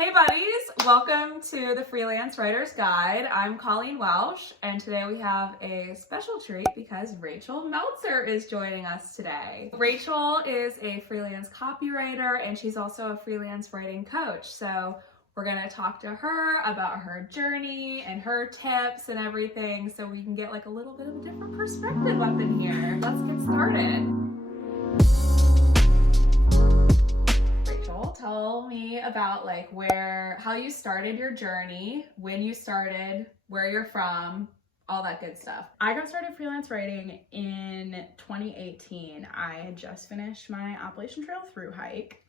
Hey buddies, welcome to the Freelance Writer's Guide. I'm Colleen Welsch, and today we have a special treat because Rachel Meltzer is joining us today. Rachel is a freelance copywriter, and she's also a freelance writing coach. So we're gonna talk to her about her journey and her tips and everything so we can get like a little bit of a different perspective up in here. Let's get started. Tell me about how you started your journey, when you started, where you're from, all that good stuff. I got started freelance writing in 2018. I had just finished my Appalachian Trail thru hike.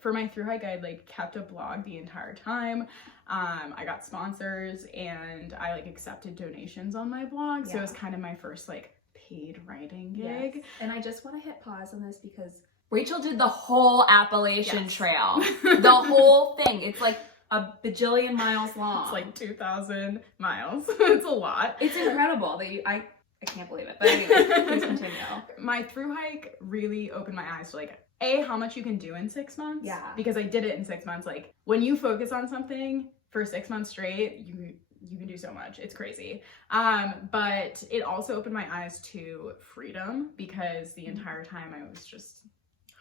For my thru hike, I kept a blog the entire time. I got sponsors and I accepted donations on my blog. So it was kind of my first paid writing gig. Yes. And I just want to hit pause on this because Rachel did the whole Appalachian Trail. The whole thing. It's like a bajillion miles long. It's like 2,000 miles. It's a lot. It's incredible that I can't believe it. But anyway, please continue. My thru hike really opened my eyes to how much you can do in 6 months. Yeah. Because I did it in 6 months. When you focus on something for 6 months straight, you can do so much. It's crazy. But it also opened my eyes to freedom because the entire time I was just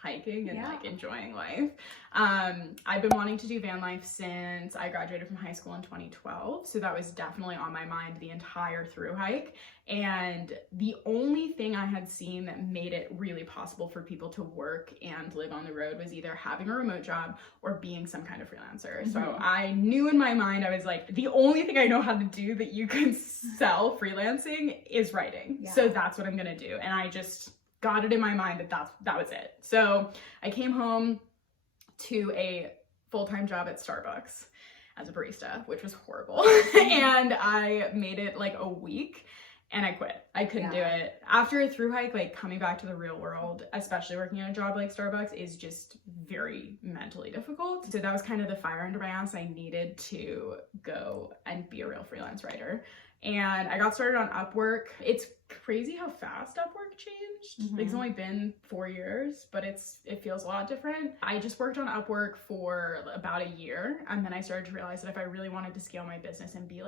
hiking and enjoying life. I've been wanting to do van life since I graduated from high school in 2012. So that was definitely on my mind the entire thru hike. And the only thing I had seen that made it really possible for people to work and live on the road was either having a remote job or being some kind of freelancer. Mm-hmm. So I knew in my mind, I was like, the only thing I know how to do that you can sell freelancing is writing. Yeah. So that's what I'm gonna do. And I just got it in my mind that was it. So I came home to a full-time job at Starbucks as a barista, which was horrible. And I made it a week and I quit. I couldn't do it. After a thru hike, coming back to the real world, especially working at a job like Starbucks, is just very mentally difficult. So that was kind of the fire under my ass. I needed to go and be a real freelance writer. And I got started on Upwork. It's crazy how fast Upwork changed. Mm-hmm. It's only been 4 years, but it feels a lot different. I just worked on Upwork for about a year, and then I started to realize that if I really wanted to scale my business and be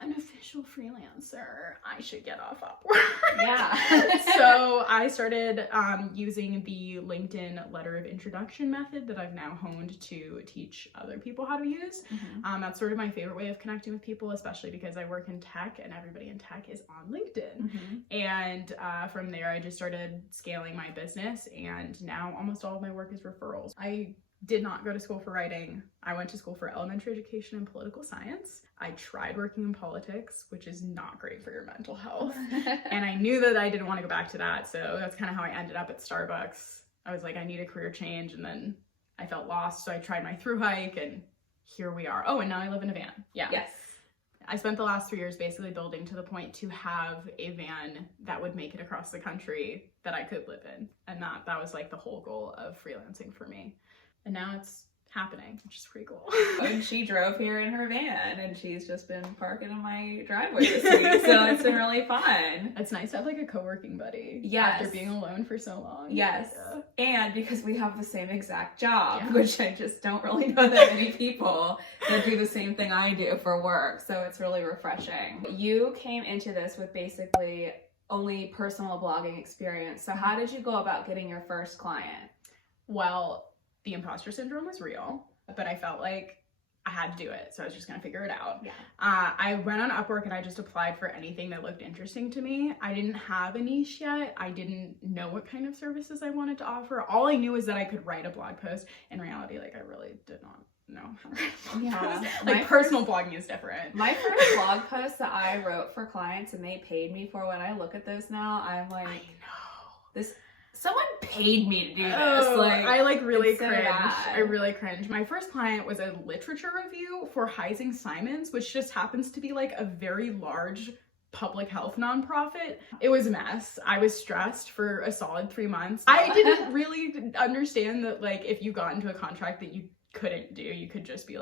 an official freelancer, I should get off Upwork. Yeah. So I started using the LinkedIn letter of introduction method that I've now honed to teach other people how to use. Mm-hmm. That's sort of my favorite way of connecting with people, especially because I work in tech and everybody in tech is on LinkedIn. Mm-hmm. And from there, I just started scaling my business, and now almost all of my work is referrals. I did not go to school for writing. I went to school for elementary education and political science. I tried working in politics, which is not great for your mental health. And I knew that I didn't want to go back to that. So that's kind of how I ended up at Starbucks. I was like, I need a career change. And then I felt lost. So I tried my thru hike and here we are. Oh, and now I live in a van. Yeah. Yes. I spent the last 3 years basically building to the point to have a van that would make it across the country that I could live in. And that was the whole goal of freelancing for me. And now it's happening, which is pretty cool. And she drove here in her van and she's just been parking in my driveway this week. So it's been really fun. It's nice to have a co-working buddy. Yes. After being alone for so long. Yes. Yeah. And because we have the same exact job, which I just don't really know that many people that do the same thing I do for work. So it's really refreshing. You came into this with basically only personal blogging experience. So how did you go about getting your first client? Well, the imposter syndrome was real, but I felt like I had to do it. So I was just going to figure it out. Yeah. I went on Upwork and I just applied for anything that looked interesting to me. I didn't have a niche yet. I didn't know what kind of services I wanted to offer. All I knew was that I could write a blog post. In reality, I really did not know how to write a blog post. Personal blogging is different. My first blog post that I wrote for clients and they paid me for, when I look at those now, I'm like, I know. Someone paid me to do this. I really cringe. I really cringe. My first client was a literature review for Heising Simons, which just happens to be a very large public health nonprofit. It was a mess. I was stressed for a solid 3 months. I didn't really understand that if you got into a contract that you couldn't do, you could just be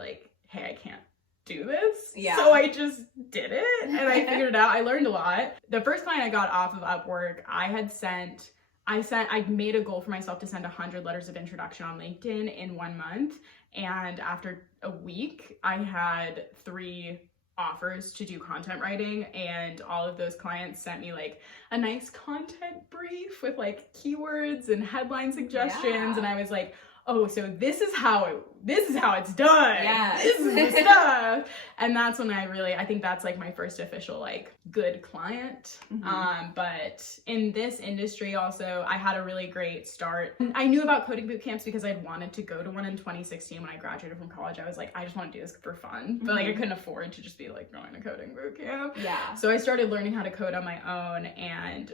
hey, I can't do this. Yeah. So I just did it and I figured it out. I learned a lot. The first client I got off of Upwork, I made a goal for myself to send 100 letters of introduction on LinkedIn in 1 month. And after a week, I had 3 offers to do content writing, and all of those clients sent me like a nice content brief with like keywords and headline suggestions. And I was like, oh, so this is how it's done. Yeah. This is the stuff. And that's when I think that's like my first official like good client. But in this industry also, I had a really great start. I knew about coding boot camps because I'd wanted to go to one in 2016 when I graduated from college. I was like, I just want to do this for fun. But like I couldn't afford to just be like going to coding boot camp. Yeah. So I started learning how to code on my own, and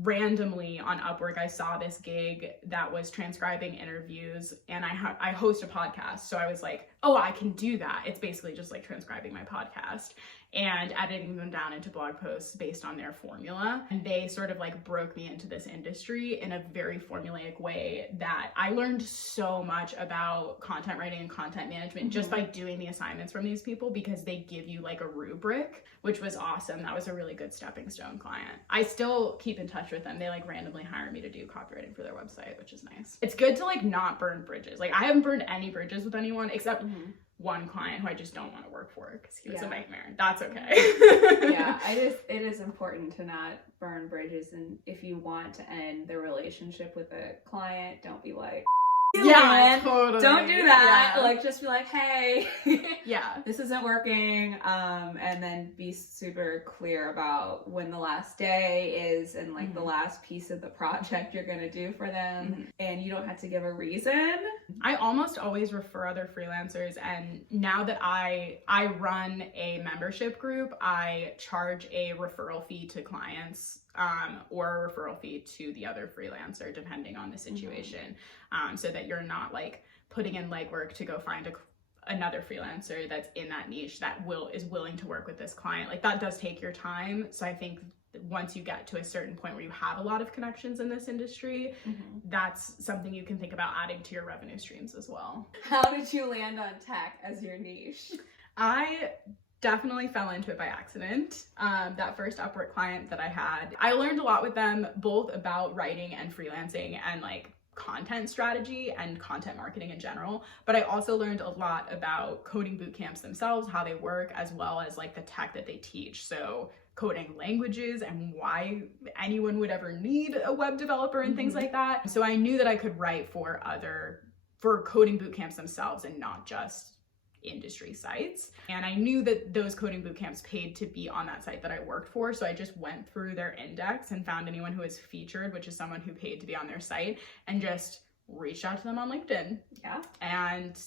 randomly on Upwork, I saw this gig that was transcribing interviews, and I host a podcast. So I was like, oh, I can do that. It's basically just like transcribing my podcast and editing them down into blog posts based on their formula. And they sort of like broke me into this industry in a very formulaic way that I learned so much about content writing and content management just by doing the assignments from these people, because they give you like a rubric, which was awesome. That was a really good stepping stone client. I still keep in touch with them. They like randomly hire me to do copywriting for their website, which is nice. It's good to like not burn bridges. Like I haven't burned any bridges with anyone except one client who I just don't want to work for because he was a nightmare. That's okay. It is important to not burn bridges, and if you want to end the relationship with a client, don't be like, totally. Don't do that. Like just be like, hey, this isn't working. And then be super clear about when the last day is and like the last piece of the project you're gonna do for them. And you don't have to give a reason. I almost always refer other freelancers, and now that I run a membership group, I charge a referral fee to clients, or a referral fee to the other freelancer, depending on the situation, so that you're not like putting in legwork to go find another freelancer that's in that niche that is willing to work with this client. Like that does take your time. So I think once you get to a certain point where you have a lot of connections in this industry, that's something you can think about adding to your revenue streams as well. How did you land on tech as your niche? I definitely fell into it by accident. That first Upwork client that I had, I learned a lot with them, both about writing and freelancing and like content strategy and content marketing in general. But I also learned a lot about coding boot camps themselves, how they work, as well as like the tech that they teach. So coding languages and why anyone would ever need a web developer and things like that. So I knew that I could write for coding boot camps themselves and not just industry sites. And I knew that those coding boot camps paid to be on that site that I worked for. So I just went through their index and found anyone who was featured, which is someone who paid to be on their site, and just reached out to them on LinkedIn. And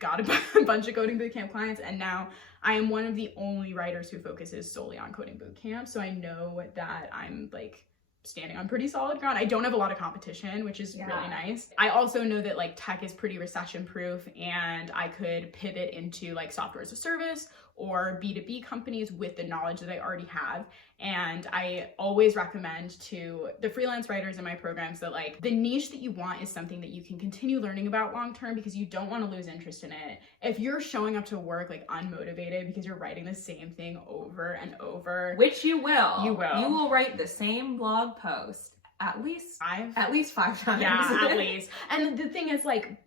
got a bunch of coding bootcamp clients. And now I am one of the only writers who focuses solely on coding bootcamp. So I know that I'm like standing on pretty solid ground. I don't have a lot of competition, which is really nice. I also know that like tech is pretty recession proof, and I could pivot into like software as a service or B2B companies with the knowledge that I already have. And I always recommend to the freelance writers in my programs that like the niche that you want is something that you can continue learning about long term, because you don't want to lose interest in it. If you're showing up to work like unmotivated because you're writing the same thing over and over, which you will. You will write the same blog post at least 5 times. Yeah, at least. And the thing is like,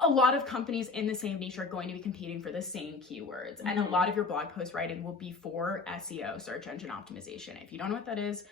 a lot of companies in the same niche are going to be competing for the same keywords. And a lot of your blog post writing will be for SEO, search engine optimization. If you don't know what that is,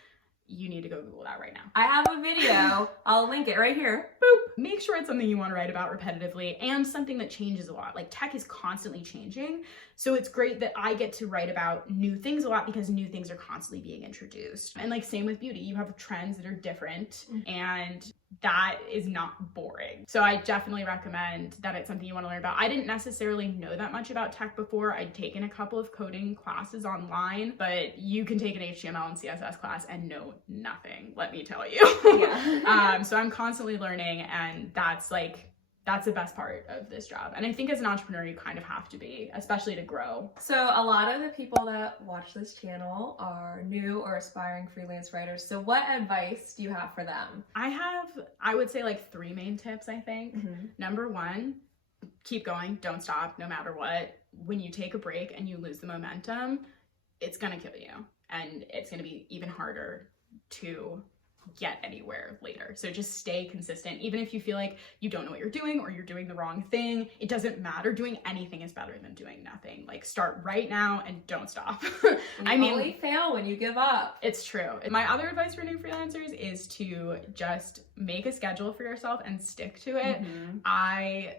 you need to go Google that right now. I have a video. I'll link it right here. Boop. Make sure it's something you want to write about repetitively and something that changes a lot. Like tech is constantly changing. So it's great that I get to write about new things a lot because new things are constantly being introduced. And like same with beauty, you have trends that are different and that is not boring. So I definitely recommend that it's something you want to learn about. I didn't necessarily know that much about tech before. I'd taken a couple of coding classes online, but you can take an HTML and CSS class and know nothing, let me tell you. So I'm constantly learning, and that's the best part of this job. And I think as an entrepreneur, you kind of have to be, especially to grow. So a lot of the people that watch this channel are new or aspiring freelance writers. So what advice do you have for them? I would say like 3 main tips, I think. Number 1, keep going, don't stop, no matter what. When you take a break and you lose the momentum, it's gonna kill you. And it's gonna be even harder to get anywhere later. So just stay consistent. Even if you feel like you don't know what you're doing or you're doing the wrong thing, it doesn't matter. Doing anything is better than doing nothing. Like, start right now and don't stop. I mean, only fail when you give up. It's true. My other advice for new freelancers is to just make a schedule for yourself and stick to it. I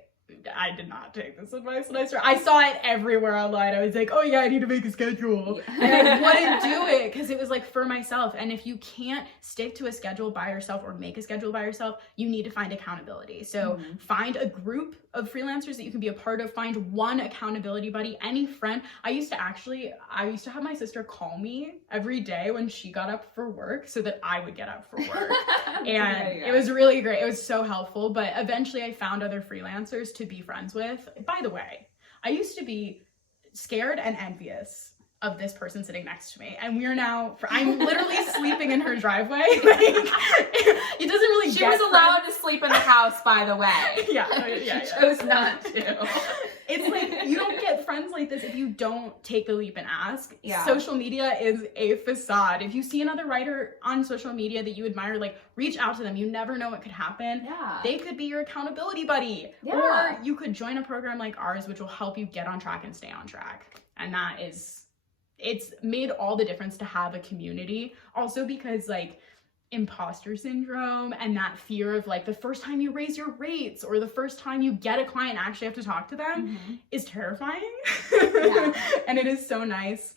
did not take this advice when I started. I saw it everywhere online. I was like, oh yeah, I need to make a schedule. And I wouldn't do it because it was like for myself. And if you can't stick to a schedule by yourself or make a schedule by yourself, you need to find accountability. So find a group of freelancers that you can be a part of. Find one accountability buddy, any friend. I used to have my sister call me every day when she got up for work so that I would get up for work. And it was really great. It was so helpful. But eventually I found other freelancers to be friends with. By the way, I used to be scared and envious of this person sitting next to me, and I'm literally sleeping in her driveway. Like, it doesn't really She was allowed to sleep in the house, by the way. She chose not to. It's like, you don't get friends like this if you don't take the leap and ask. Social media is a facade. If you see another writer on social media that you admire, like, reach out to them. You never know what could happen. They could be your accountability buddy. Or you could join a program like ours, which will help you get on track and stay on track. And it's made all the difference to have a community. Also because, like, imposter syndrome and that fear of, like, the first time you raise your rates or the first time you get a client and actually have to talk to them is terrifying. And it is so nice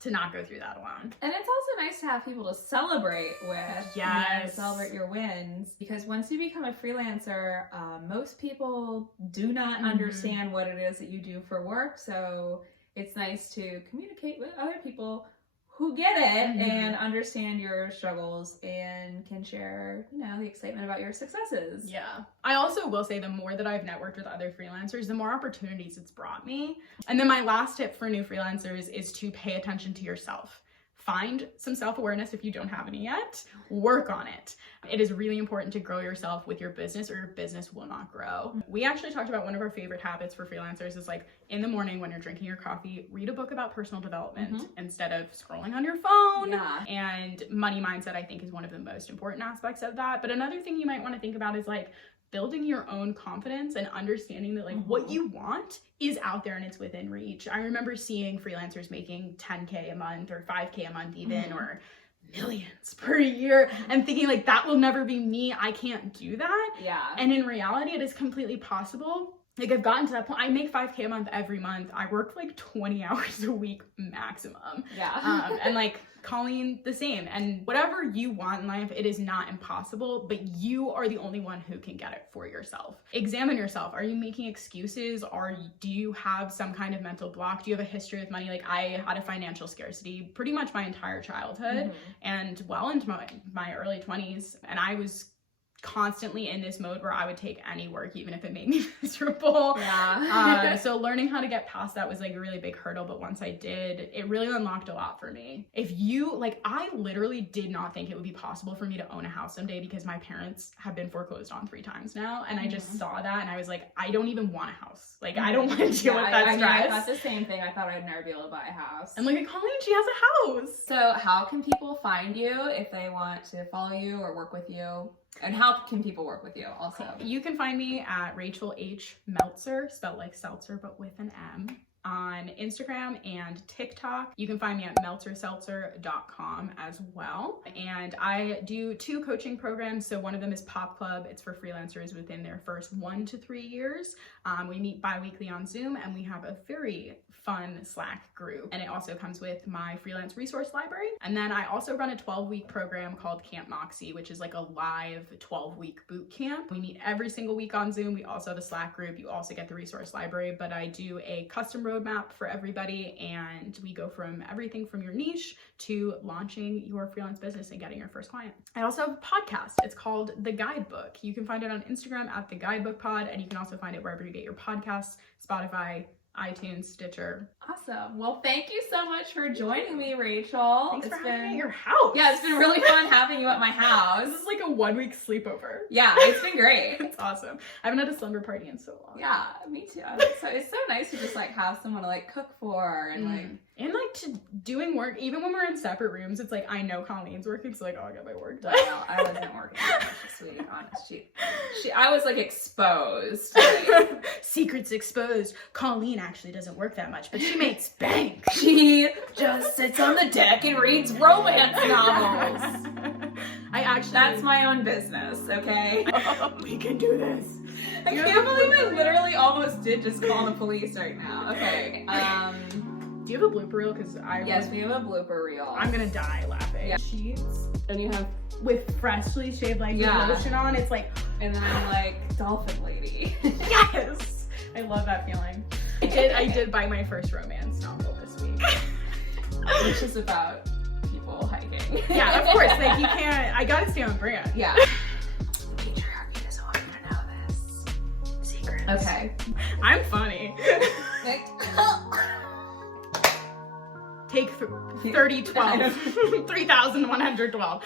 to not go through that alone. And it's also nice to have people to celebrate with. Celebrate your wins, because once you become a freelancer, most people do not understand what it is that you do for work. So it's nice to communicate with other people who get it and understand your struggles and can share, the excitement about your successes. I also will say, the more that I've networked with other freelancers, the more opportunities it's brought me. And then my last tip for new freelancers is to pay attention to yourself. Find some self-awareness if you don't have any yet. Work on it. It is really important to grow yourself with your business, or your business will not grow. We actually talked about one of our favorite habits for freelancers is, like, in the morning when you're drinking your coffee, read a book about personal development instead of scrolling on your phone. And money mindset, I think, is one of the most important aspects of that. But another thing you might want to think about is, like, building your own confidence and understanding that, like, what you want is out there and it's within reach. I remember seeing freelancers making 10K a month or 5K a month even, or millions per year, and thinking, like, that will never be me. I can't do that. And in reality, it is completely possible. Like, I've gotten to that point. I make 5K a month every month. I work like 20 hours a week maximum. And, like, Colleen, the same. And whatever you want in life, it is not impossible, but you are the only one who can get it for yourself. Examine yourself. Are you making excuses? Do you have some kind of mental block? Do you have a history with money? Like, I had a financial scarcity pretty much my entire childhood and well into my early 20s. And I was constantly in this mode where I would take any work, even if it made me miserable. So learning how to get past that was, like, a really big hurdle. But once I did, it really unlocked a lot for me. I literally did not think it would be possible for me to own a house someday, because my parents have been foreclosed on 3 times now. And I just saw that and I was like, I don't even want a house. Like, I don't want to deal with that stress. I thought the same thing. I thought I'd never be able to buy a house. And look at Colleen, she has a house. So how can people find you if they want to follow you or work with you? And how can people work with you also? You can find me at Rachel H. Meltzer, spelled like seltzer, but with an M, on Instagram and TikTok. You can find me at meltzerseltzer.com as well. And I do 2 coaching programs. So one of them is Pop Club. It's for freelancers within their first 1 to 3 years. We meet bi-weekly on Zoom, and we have a very fun Slack group. And it also comes with my freelance resource library. And then I also run a 12-week program called Camp Moxie, which is like a live 12-week boot camp. We meet every single week on Zoom. We also have a Slack group. You also get the resource library, but I do a custom roadmap for everybody. And we go from everything from your niche to launching your freelance business and getting your first client. I also have a podcast. It's called The Guidebook. You can find it on Instagram at The Guidebook Pod, and you can also find it wherever you get your podcasts, Spotify, iTunes, Stitcher. Awesome. Well, thank you so much for joining me, Rachel. Thanks for having me at your house. Yeah, it's been really fun having you at my house. This is like a 1-week sleepover. Yeah, it's been great. It's awesome. I haven't had a slumber party in so long. Yeah, me too. So it's so nice to just, like, have someone to, like, cook for and like And like to doing work, even when we're in separate rooms, it's like I know Colleen's working, so like, oh, I got my work done. No, I wasn't working. She's sweet, honest. I was like exposed. Secrets exposed. Colleen actually doesn't work that much, but she makes bank. She just sits on the deck and reads romance novels. That's my own business, okay? We can do this. I can't believe I literally almost did just call the police right now. Okay. Do you have a blooper reel? Because Yes, we have a blooper reel. I'm gonna die laughing. Yeah. Sheets And you have, with freshly shaved like lotion on. It's like, and then I'm like dolphin lady. yes, I love that feeling. I did buy my first romance novel this week, Which is about people hiking. Yeah, of course. Like you can't. I gotta stay on brand. Yeah. Patriarchy doesn't want you to know this. Secrets. Okay. I'm funny. Take 3012. 3112.